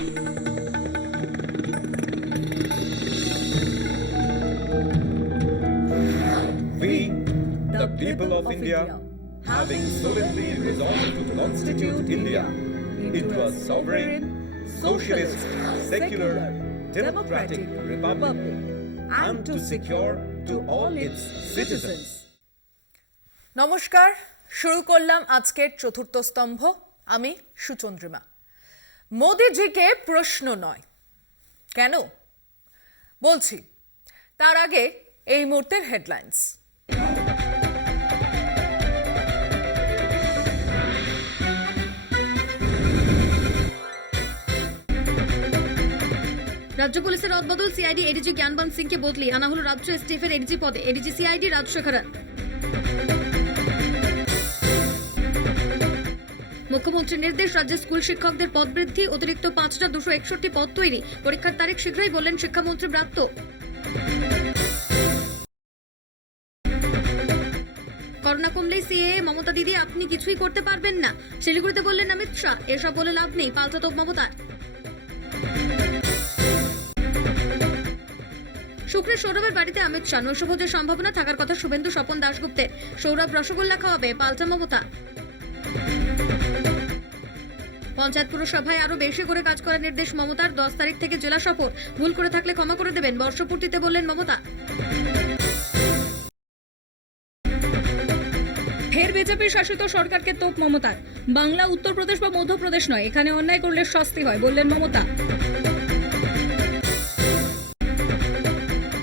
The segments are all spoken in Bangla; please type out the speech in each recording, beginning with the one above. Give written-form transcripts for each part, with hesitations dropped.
We, the people of India, having solemnly resolved to constitute India into a sovereign, socialist, secular, democratic republic, and to secure to all its citizens. নমস্কার, শুরু করলাম আজকের চতুর্থ স্তম্ভ। আমি সুচন্দ্রিমা। মোদিজিকে প্রশ্ন নয়, কেন বলছি তার আগে এই মুহূর্তের হেডলাইন্স। রাজ্য পুলিশের রদবদল, সিআইডি এডিজি জ্ঞানবন্ত সিংকে বদলি, আনা হলো রাজ্য এসটিএফের এডিজি পদে। ADG CID Rajasekharan. মুখ্যমন্ত্রীর নির্দেশ, রাজ্যের স্কুল শিক্ষকদের পদ বৃদ্ধি, অতিরিক্ত ৫,২৬১ পদ তৈরি, পরীক্ষার তারিখ শীঘ্রই বললেন শিক্ষামন্ত্রী ব্রাত্য। করোনা কমলেই সিএএ, মমতা দিদি আপনি কিছুই করতে পারবেন না, শিলিগুড়িতে বললেন অমিত শাহ। এসব বলে লাভ নেই, পাল্টা তোপ মমতার। শুক্রের সৌরভের বাড়িতে অমিত শাহ, নৈশভোজের সম্ভাবনা থাকার কথা শুভেন্দু স্বপন দাশগুপ্তের। সৌরভ রসগোল্লা খাওয়াবে, পাল্টা মমতা। পঞ্চায়েত পুরসভায় আরো বেশি করে কাজ করার নির্দেশ মমতার। 10 তারিখ থেকে জেলা সফর, ভুল করে থাকলে ক্ষমা করে দেবেন, বর্ষপূর্তিতে বললেন মমতা। ফের বিজেপি শাসিত সরকারকে তোপ মমতার। বাংলা উত্তরপ্রদেশ বা মধ্যপ্রদেশ নয়, এখানে অন্যায় করলে শাস্তি হয়, বললেন মমতা।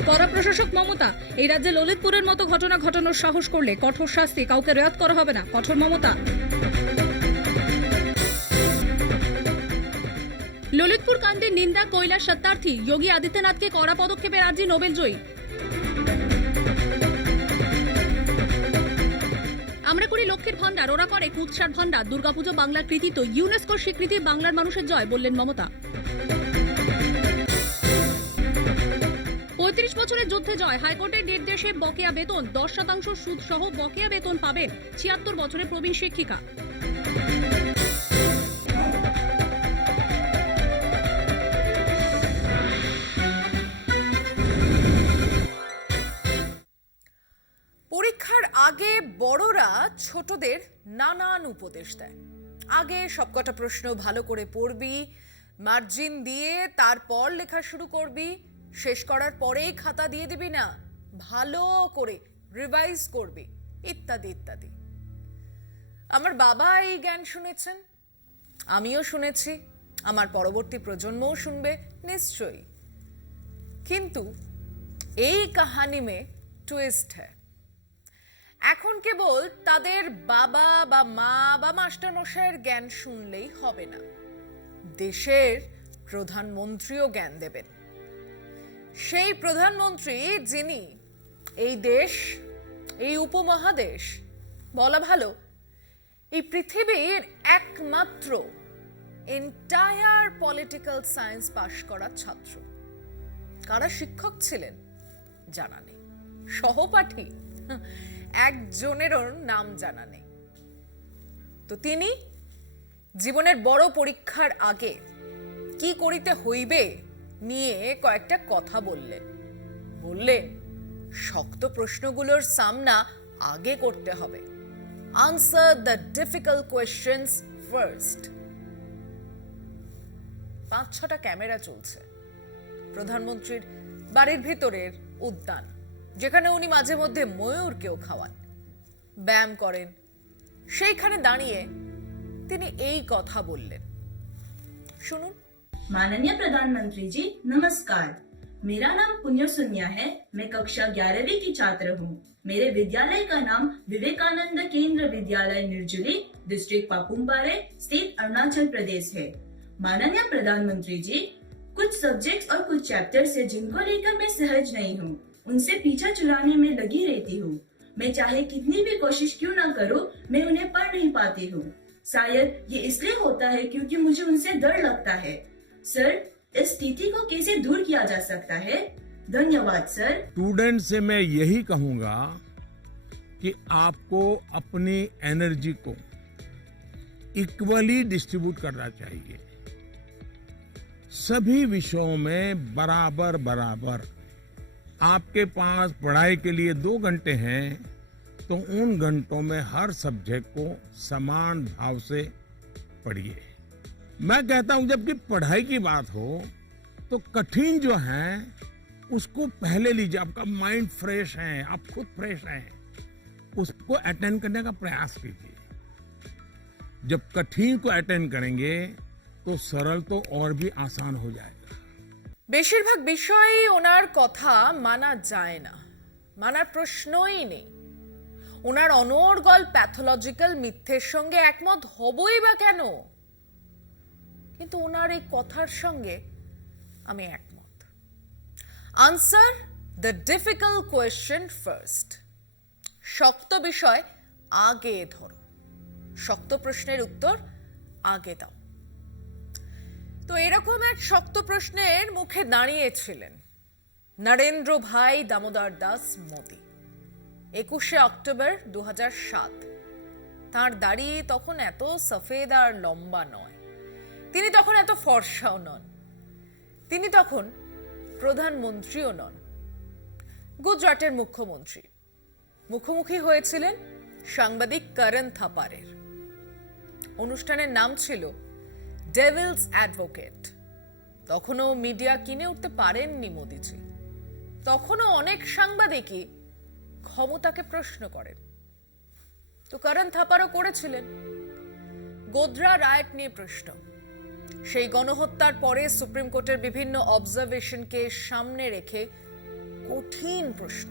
কড়া প্রশাসক মমতা, এই রাজ্যে ললিতপুরের মতো ঘটনা ঘটানোর সাহস করলে কঠোর শাস্তি, কাউকে রেয়াত করা হবে না, কঠোর মমতা। ললিতপুর কাণ্ডে নিন্দা কৈলাস সত্যার্থী, যোগী আদিত্যনাথকে কড়া পদক্ষেপের আর্জি নোবেল জয়ী। আমরা করি লক্ষ্মীর ভান্ডার, ওরা করে কুৎসার ভান্ডার। দুর্গাপুজো বাংলার কৃতিত্ব, ইউনেস্কোর স্বীকৃতি বাংলার মানুষের জয়, বললেন মমতা। ৩৫ বছরের যুদ্ধে জয়, হাইকোর্টের নির্দেশে বকেয়া বেতন 10% সুদ সহ বকেয়া বেতন পাবেন ৭৬ বছরের প্রবীণ শিক্ষিকা। পরীক্ষার আগে বড়রা ছোটদের নানান উপদেশ দেয়। আগে সবকটা প্রশ্ন ভালো করে পড়বি, মার্জিন দিয়ে তারপর লেখা শুরু করবি, শেষ করার পরেই খাতা দিয়ে দিবি না, ভালো করে রিভাইজ করবি, ইত্যাদি ইত্যাদি। আমার বাবা এই জ্ঞান শুনেছেন, আমিও শুনেছি, আমার পরবর্তী প্রজন্মও শুনবে নিশ্চয়ই। কিন্তু এই কাহানি মে টুইস্ট হ্যায়। এখন কেবল তাদের বাবা বা মা বা মাস্টার মশাইয়ের জ্ঞান শুনলেই হবে না, দেশের প্রধানমন্ত্রীও জ্ঞান দেবেন। সেই প্রধানমন্ত্রী যিনি এই দেশ, এই উপমহাদেশ, বলা ভালো এই পৃথিবীর একমাত্র এন্টায়ার পলিটিক্যাল সায়েন্স পাশ করা ছাত্র। কারা শিক্ষক ছিলেন জানা নেই, সহপাঠী একজনেরও নাম জানা নেই। তো তিনি জীবনের বড় পরীক্ষার আগে কি করিতে হইবে নিয়ে কয়েকটা কথা বললেন শক্ত প্রশ্নগুলোর সামনা আগে করতে হবে। Answer the difficult questions first. ৫-৬টা ক্যামেরা চলছে প্রধানমন্ত্রীর বাড়ির ভিতরের উদ্যান, যেখানে উনি মাঝে মধ্যে ময়ূরকেও খাওয়ান, ব্যায়াম করেন। সেইখানে দাঁড়িয়ে তিনি এই কথা বললেন, শুনুন। माननीय प्रधानमंत्री जी नमस्कार, मेरा नाम पुण्य सुनिया है। मैं कक्षा 11वीं की छात्र हूँ। मेरे विद्यालय का नाम विवेकानंद केंद्र विद्यालय निर्जुली, डिस्ट्रिक्ट पापुमपारे, स्टेट अरुणाचल प्रदेश है। माननीय प्रधानमंत्री जी, कुछ सब्जेक्ट्स और कुछ चैप्टर्स है जिनको लेकर मैं सहज नहीं हूँ, उनसे पीछा चुराने में लगी रहती हूँ। मैं चाहे कितनी भी कोशिश क्यों न करूँ, मैं उन्हें पढ़ नहीं पाती हूँ। शायद ये इसलिए होता है क्योंकि मुझे उनसे डर लगता है। सर, इस स्थिति को कैसे दूर किया जा सकता है? धन्यवाद सर। स्टूडेंट से मैं यही कहूंगा कि आपको अपनी एनर्जी को इक्वली डिस्ट्रीब्यूट करना चाहिए। सभी विषयों में बराबर बराबर। आपके पास पढ़ाई के लिए 2 घंटे हैं तो उन घंटों में हर सब्जेक्ट को समान भाव से पढ़िए। मैं कहता हूं जबकि पढ़ाई की बात हो तो कठिन जो है उसको पहले लीजिए। आपका माइंड फ्रेश है, आप खुद फ्रेश हैं, उसको अटेंड करने का प्रयास कीजिए। जब कठिन को अटेंड करेंगे तो सरल तो और भी आसान हो जाएगा। বেশিরভাগ বিষয়ই ওনার কথা মানা যায় না, মানার প্রশ্নই নেই। ওনার অনর্গল প্যাথোলজিক্যাল মিথ্যের সঙ্গে একমত হবই বা কেন? কিন্তু ওনার এই কথার সঙ্গে আমি একমত। Answer the difficult question first. শক্ত বিষয় আগে ধরো, শক্ত প্রশ্নের উত্তর আগে দাও। তো এরকম এক শক্ত প্রশ্নের মুখে দাঁড়িয়েছিলেন নরেন্দ্র ভাই দামোদর দাস মোদি। 21শে অক্টোবর 2007। তার দাড়ি তখন এত সফেদ আর লম্বা নয়, তিনি তখন এত ফর্সাও নন, তিনি তখন প্রধানমন্ত্রীও নন, গুজরাটের মুখ্যমন্ত্রী। মুখোমুখি হয়েছিলেন সাংবাদিক করণ থাপারের। অনুষ্ঠানের নাম ছিল ডেভিলস অ্যাডভোকেট। তখনও মিডিয়া কিনে উঠতে পারেননি মোদিজি। তখনও অনেক সাংবাদিকই ক্ষমতাকে প্রশ্ন করেন। তো করণ থাপারও করেছিলেন। গোদ্রা রায়ট নিয়ে প্রশ্ন, সেই গণহত্যার পরে সুপ্রিম কোর্টের বিভিন্ন অবজারভেশনকে সামনে রেখে কঠিন প্রশ্ন।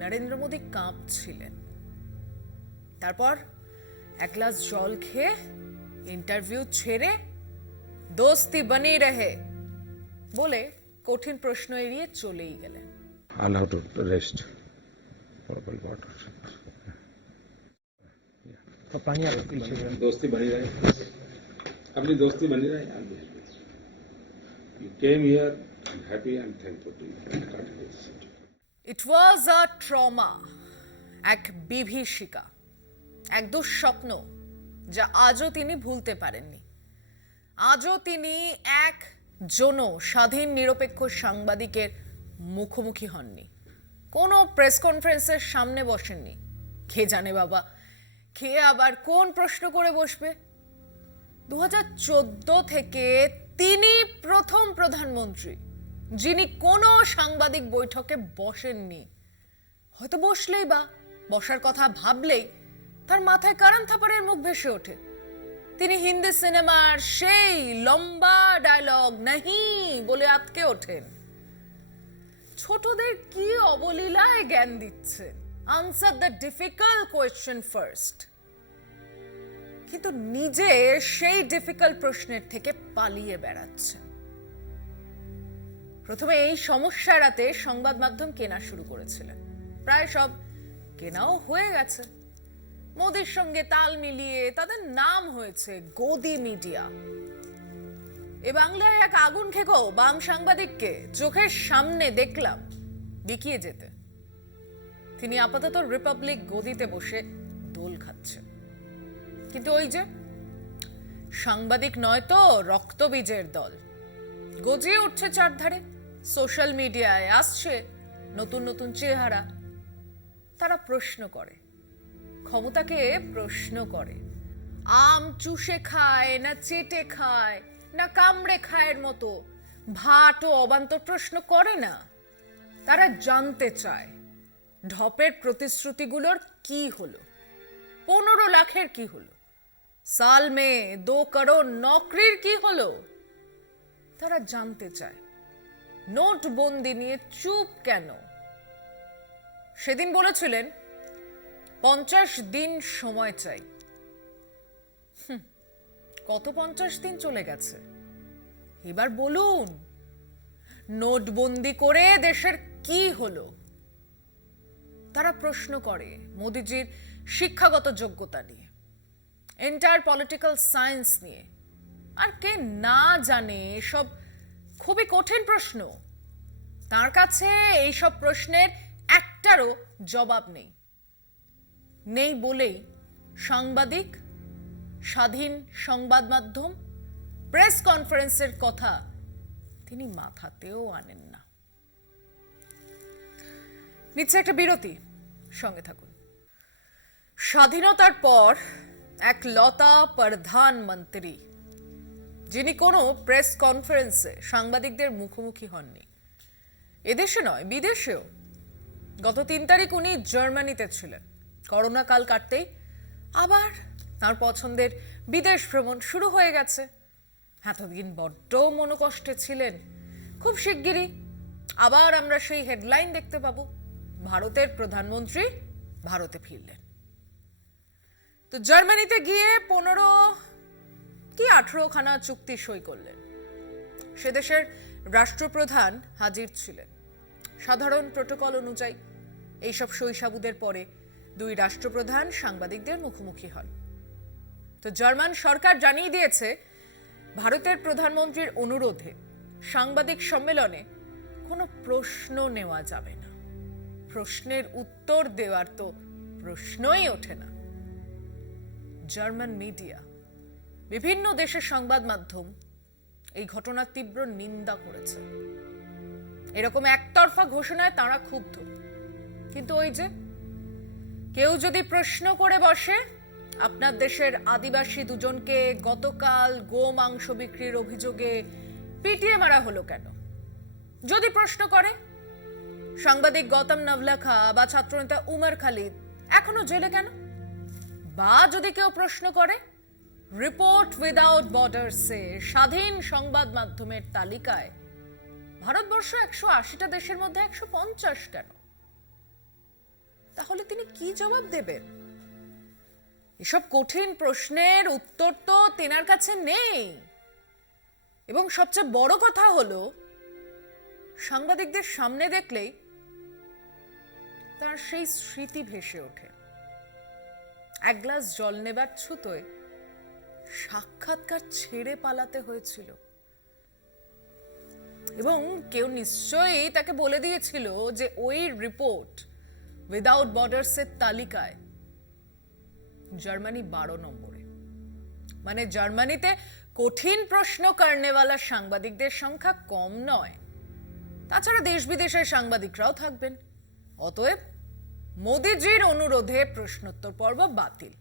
নরেন্দ্র মোদী কাঁপছিলেন। তারপর এক গ্লাস জল খেয়ে ইন্টারভিউ ছেড়ে দোস্তি বনি রহে বলে কঠিন প্রশ্ন এড়িয়ে চলেই গেলেন। I'll have to rest for a water. दोस्ती बनी रहे, अपनी दोस्ती बनी रहे। You came here, I'm happy and thankful to you. It was a trauma, এক বিভীষিকা, এক দুঃস্বপ্ন যা আজও তিনি ভুলতে পারেননি। আজও তিনি একজনও স্বাধীন নিরপেক্ষ সাংবাদিকের মুখোমুখি হননি, কোনো প্রেস কনফারেন্সের সামনে বসেননি। কে জানে বাবা, কে আবার কোন প্রশ্ন করে বসবে। 2014 থেকে তিনি প্রথম প্রধানমন্ত্রী যিনি কোনো সাংবাদিক বৈঠকে বসেননি। হয়তো বসলেই বা বসার কথা ভাবলেই তার মাথায় করণ থাপারের মুখ ভেসে ওঠে। তিনি হিন্দি সিনেমার সেই লম্বা ডায়লগ নাহি বলে আটকে ওঠেন। ছোটদের কি অবলীলায় জ্ঞান দিচ্ছেন, answer the difficult question first. কিন্তু নিজে সেই ডিফিকাল্ট প্রশ্নের থেকে পালিয়ে বেড়াচ্ছেন। প্রথমে এই সমস্যা এড়াতে সংবাদ মাধ্যম কেনা শুরু করেছিলেন। প্রায় সব কেনাও হয়ে গেছে। মোদির সঙ্গে তাল মিলিয়ে তাদের নাম হয়েছে গদি মিডিয়া। এ বাংলায় এক আগুন খেকো বাম সাংবাদিককে চোখের সামনে দেখলাম বিকিয়ে যেতে। তিনি আপাতত রিপাবলিক গদিতে বসে দোল খাচ্ছেন। কিন্তু ওই যে সাংবাদিক নয় তো রক্তবীজের দল গজিয়ে উঠছে চারধারে। সোশ্যাল মিডিয়ায় আসছে নতুন নতুন চেহারা। তারা প্রশ্ন করে, ক্ষমতাকে প্রশ্ন করে। আম চুষে খায় না চেটে খায় না কামড়ে খায়ের মতো ভাট ও অবান্তর প্রশ্ন করে না। তারা জানতে চায় ঢপের প্রতিশ্রুতিগুলোর কি হলো, 15 লাখের কি হলো, সাল মে 2 করোড় নকরির কি হলো। তারা জানতে চায় নোটবন্দি নিয়ে চুপ কেন। সেদিন বলেছিলেন 50 দিন সময় চাই। কত 50 দিন চলে গেছে। এবার বলুন নোটবন্দি করে দেশের কি হলো। তারা প্রশ্ন করে মোদিজির শিক্ষাগত যোগ্যতা নিয়ে, এন্টায়ার পলিটিক্যাল সায়েন্স নিয়ে। আর কে না জানে এসব খুবই কঠিন প্রশ্ন। তার কাছে এইসব প্রশ্নের একটারও জবাব নেই। নেই বলেই সাংবাদিক, স্বাধীন সংবাদ মাধ্যম প্রেস কনফারেন্সের কথা তিনি মাথাতেও আনেন না। নিচ্ছে একটা বিরতি, সঙ্গে থাকুন। স্বাধীনতার পর এক লতা প্রধানমন্ত্রী, যিনি কোনো প্রেস কনফারেন্সে সাংবাদিকদের মুখোমুখি হননি, এদেশে নয় বিদেশেও। গত 3 তারিখ উনি জার্মানিতে ছিলেন। করোনা কাল কাটতেই আবার তার পছন্দের বিদেশ ভ্রমণ শুরু হয়ে গেছে। এতদিন বড্ড মনোকষ্টে ছিলেন। খুব শিগগিরই আবার আমরা সেই হেডলাইন দেখতে পাবো, ভারতের প্রধানমন্ত্রী ভারতে ফিরলেন। তো জার্মানিতে গিয়ে 15 কি 18 খানা চুক্তি সই করলেন। সে দেশের রাষ্ট্রপ্রধান হাজির ছিলেন। সাধারণ প্রোটোকল অনুযায়ী এইসব সইসাবুদের পরে 2 রাষ্ট্রপ্রধান সাংবাদিকদের মুখোমুখি হন। তো জার্মান সরকার জানিয়ে দিয়েছে, ভারতের প্রধানমন্ত্রীর অনুরোধে সাংবাদিক সম্মেলনে কোনো প্রশ্ন নেওয়া যাবে না। প্রশ্নের উত্তর দেওয়ার তো প্রশ্নই ওঠে না। জার্মান মিডিয়া, বিভিন্ন দেশের সংবাদ মাধ্যম এই ঘটনার তীব্র নিন্দা করেছে। এরকম একতরফা ঘোষণায় তারা ক্ষুব্ধ। কিন্তু ওই যে, কেউ যদি প্রশ্ন করে বসে, আপনার দেশের আদিবাসী 2জনকে গতকাল গোমাংস বিক্রির অভিযোগে পিটিয়ে মারা হলো কেন? যদি প্রশ্ন করে, সাংবাদিক গৌতম নাভলাখা বা ছাত্রনেতা উমর খালিদ এখনো জেলে কেন? বা যদি কেউ প্রশ্ন করে, রিপোর্ট উইদাউট বর্ডার্সে স্বাধীন সংবাদ মাধ্যমের তালিকায় ভারতবর্ষ 180টা দেশের মধ্যে 150 কেন? তাহলে তিনি কি জবাব দেবেন? এসব কঠিন প্রশ্নের উত্তর তো তেনার কাছে নেই। এবং সবচেয়ে বড় কথা হলো, সাংবাদিকদের সামনে দেখলেই তার সেই স্মৃতি ভেসে ওঠে। 1 গ্লাস জল নেবার ছুতোয় সাক্ষাৎকার ছেড়ে পালাতে হয়েছিল। এবং কেউ নিশ্চয়ই তাকে বলে দিয়েছিল যে ওই রিপোর্ট উইদাউট বর্ডার্সের তালিকায় জার্মানি 12 নম্বরে। মানে জার্মানিতে কঠিন প্রশ্ন করনেওয়ালা সাংবাদিকদের সংখ্যা কম নয়। তাছাড়া দেশ বিদেশের সাংবাদিকরাও থাকবেন। অতএব মোদিজির অনুরোধে প্রশ্নোত্তর পর্ব বাতিল।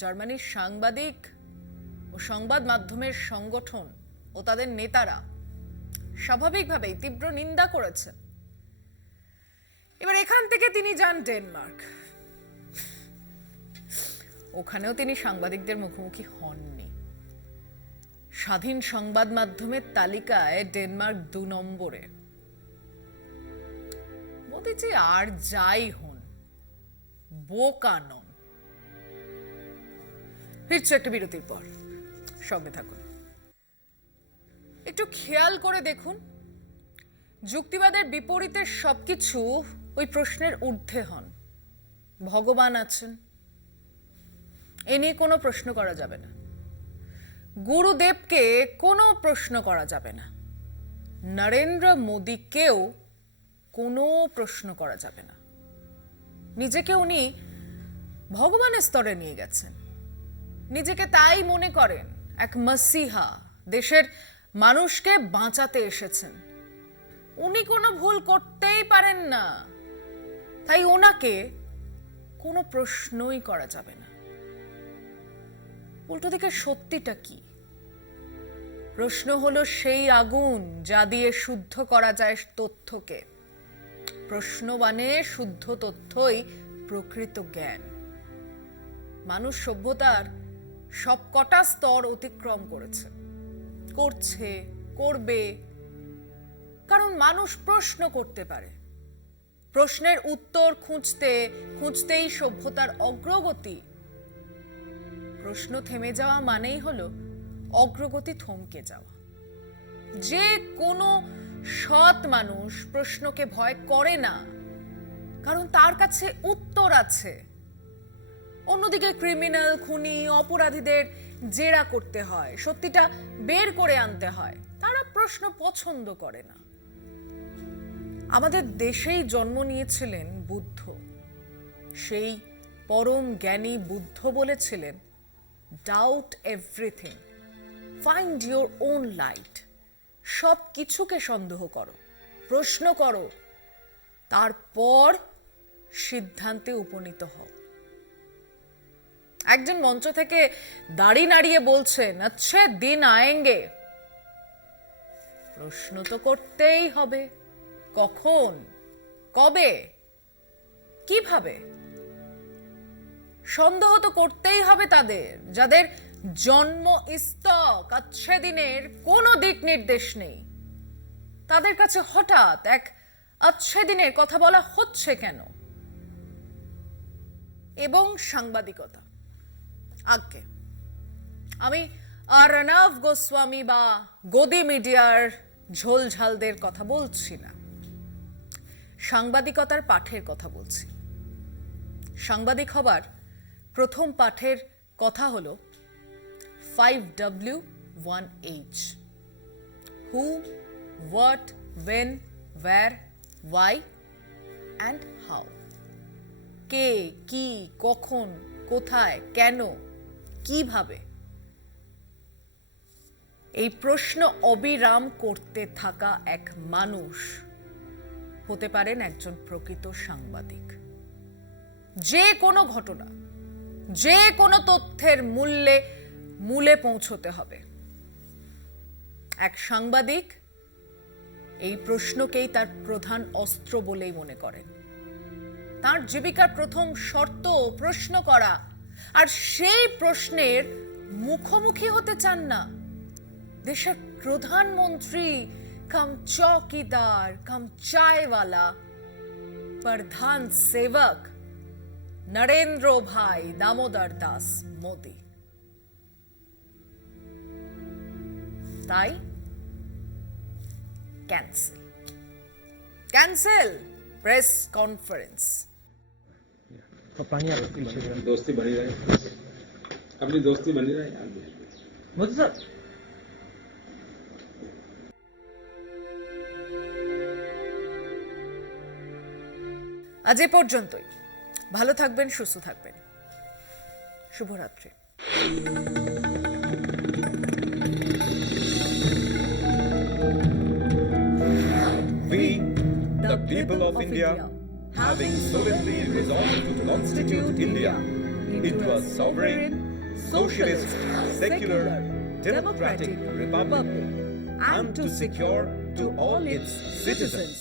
জার্মানির সাংবাদিক ও সংবাদ মাধ্যমের সংগঠন ও তাদের নেতারা স্বাভাবিকভাবেই তীব্র নিন্দা করেছেন। এবার এখান থেকে তিনি যান ডেনমার্ক। ওখানেও তিনি সাংবাদিকদের মুখোমুখি হননি। স্বাধীন সংবাদ মাধ্যমের তালিকায় ডেনমার্ক 2 নম্বরে। মোদিজি আর যাই হন, বোকা নন। ফিরছে একটা বিরতির পর, সঙ্গে থাকুন। একটু খেয়াল করে দেখুন, যুক্তিবাদের বিপরীতে সবকিছু ওই প্রশ্নের ঊর্ধ্বে হন। ভগবান আছেন, এ নিয়ে কোনো প্রশ্ন করা যাবে না। গুরুদেবকে কোনো প্রশ্ন করা যাবে না। নরেন্দ্র মোদীকেও কোনো প্রশ্ন করা যাবে না। নিজেকে উনি ভগবানের স্তরে নিয়ে গেছেন। নিজেকে তাই মনে করেন এক মসিহা, দেশের মানুষকে বাঁচাতে এসেছেন। উনি কোনো ভুল করতেই পারেন না, তাই ওনাকে কোনো প্রশ্নই করা যাবে না। উল্টো দিকে সত্যিটা কি? প্রশ্ন হলো সেই আগুন যা দিয়ে শুদ্ধ করা যায় তথ্যকে। প্রশ্ন মানে শুদ্ধ তথ্যই প্রকৃত জ্ঞান। মানুষ সভ্যতার সবকটা স্তর অতিক্রম করেছে, করছে, করবে, কারণ মানুষ প্রশ্ন করতে পারে। প্রশ্নের উত্তর খুঁজতেই সভ্যতার অগ্রগতি। প্রশ্ন থেমে যাওয়া মানেই হলো অগ্রগতি থমকে যাওয়া। যে কোনো সৎ মানুষ প্রশ্নকে ভয় করে না, কারণ তার কাছে উত্তর আছে। অন্যদিকে ক্রিমিনাল, খুনি, অপরাধীদের জেরা করতে হয়, সত্যিটা বের করে আনতে হয়। তারা প্রশ্ন পছন্দ করে না। আমাদের দেশেই জন্ম নিয়েছিলেন বুদ্ধ। সেই পরম জ্ঞানী বুদ্ধ বলেছিলেন, doubt everything find your own light. সব কিছুকে সন্দেহ করো, প্রশ্ন করো, তারপর সিদ্ধান্তে উপনীত হও। একজন মঞ্চ থেকে দাড়ি নাড়িয়ে বলছেন, আচ্ছা দিন আয়েঙ্গে। প্রশ্ন তো করতেই হবে, কখন, কবে, কিভাবে? সন্দেহ তো করতেই হবে তাদের, যাদের জন্ম ইস্তক আচ্ছে দিনের কোনো দিক নির্দেশ নেই। তাদের কাছে হঠাৎ এক আচ্ছে দিনের কথা বলা হচ্ছে কেন? এবং সাংবাদিকতা, আজ্ঞে আমি অর্ণব গোস্বামী বা গদি মিডিয়ার ঝোলঝালদের কথা বলছি না, সাংবাদিকতার পাঠের কথা বলছি। সাংবাদিক হবার প্রথম পাঠের কথা হলো 5W1H, who, what, when, where, why and how। কে, কি, কখন, কোথায়, কেন, কিভাবে? এই প্রশ্ন অবিরাম করতে থাকা এক মানুষ হতে পারেন একজন প্রকৃত সাংবাদিক। যে কোনো ঘটনা, যে কোনো তথ্যের মূলে পৌঁছতে হবে। এক সাংবাদিক এই প্রশ্নকেই তার প্রধান অস্ত্র বলেই মনে করেন। তার জীবিকার প্রথম শর্ত প্রশ্ন করা, আর সেই প্রশ্নের মুখোমুখি হতে চান না দেশের প্রধানমন্ত্রী কাম চৌকিদার কাম চায়ওয়ালা প্রধান সেবক নরেন্দ্র ভাই দামোদর দাস মোদি। তাই ক্যান্সেল প্রেস কনফারেন্স। दोस्ती बनी रहे, अपनी दोस्ती बनी रहे। मोदी साहब, আজ এ পর্যন্তই। ভালো থাকবেন, সুস্থ থাকবেন। শুভরাত্রি। We, the people of India, having solemnly resolved to constitute India into a sovereign, socialist, secular, democratic republic, and to secure to all its citizens